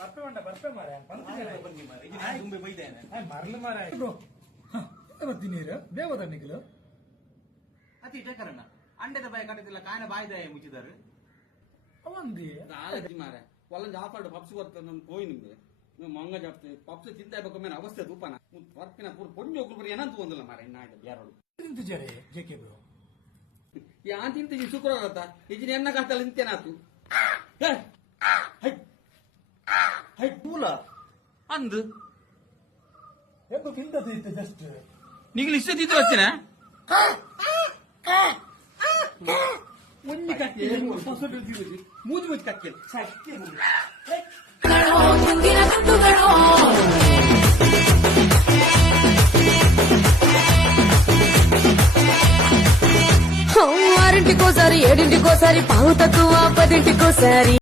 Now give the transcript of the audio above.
ಬರ್ಪೆ ಮಾರ ಮರಲು ಮಾರ ನೀರು ಬೇವದ ನಿಖಿಲು ಅತಿ ಟೇಕರಣ್ಣ ಅಂಡೆದ ಬಾಯಿ ಕಟ್ಟತಿಲ್ಲ ಕಾಯನ ಬಾಯಿದಾಯ ಮುಚ್ಚಿದಾರೆ ಅವಂದಿ ಮಾರ ಒಲ್ಲಂಜ ಆಪಾಡು ಪಪ್ಸ್ ಬರ್ತದೆ పోయి ನಿಮ್ಗೆ ನೀವು ಮಂಗ ಜಾಪ್ತಿ ಪಪ್ಸ್ ತಿಂತಾಯ್ಬೇಕು ಮೇಲೆ ಅವಸ್ಥೆ ತೂಪನ ವರ್ಪಿನ ಪೂರ ಪೊಂಜಿ ಹೋಗ್ರು ಏನಂತ ಒಂದಿಲ್ಲ ಮಾರ ಇನ್ನಾಯ್ತು ಯಾರು ತಿಂತಿದ್ದಾರೆ ಜೆಕೆ ಬ್ರೋ ಯಾನ್ ತಿಂತೀನಿ ಶುಕ್ರವಾರ ಆತ ಇಜಿನ ಎನ್ನ ಕಾತಲ್ಲ ನಿಂತೇನಾತು ಹೈ ಪೂಲ ಅಂದು ಎಂದು ತಿಂತದೆ ಇತ್ತು ಜಸ್ಟ್ ನೀವು ಇಷ್ಟ ತಿಂದು వచ్చిನ ಒಂಜಿ ಕಟ್ಟಿ ಮೂಜಿ ಮೂಜಿ ಕಟ್ಟಿ ಸತ್ಯ ఆరింటికోసారి 7ంటికోసారి పావు తక్కువ 10ంటికోసారి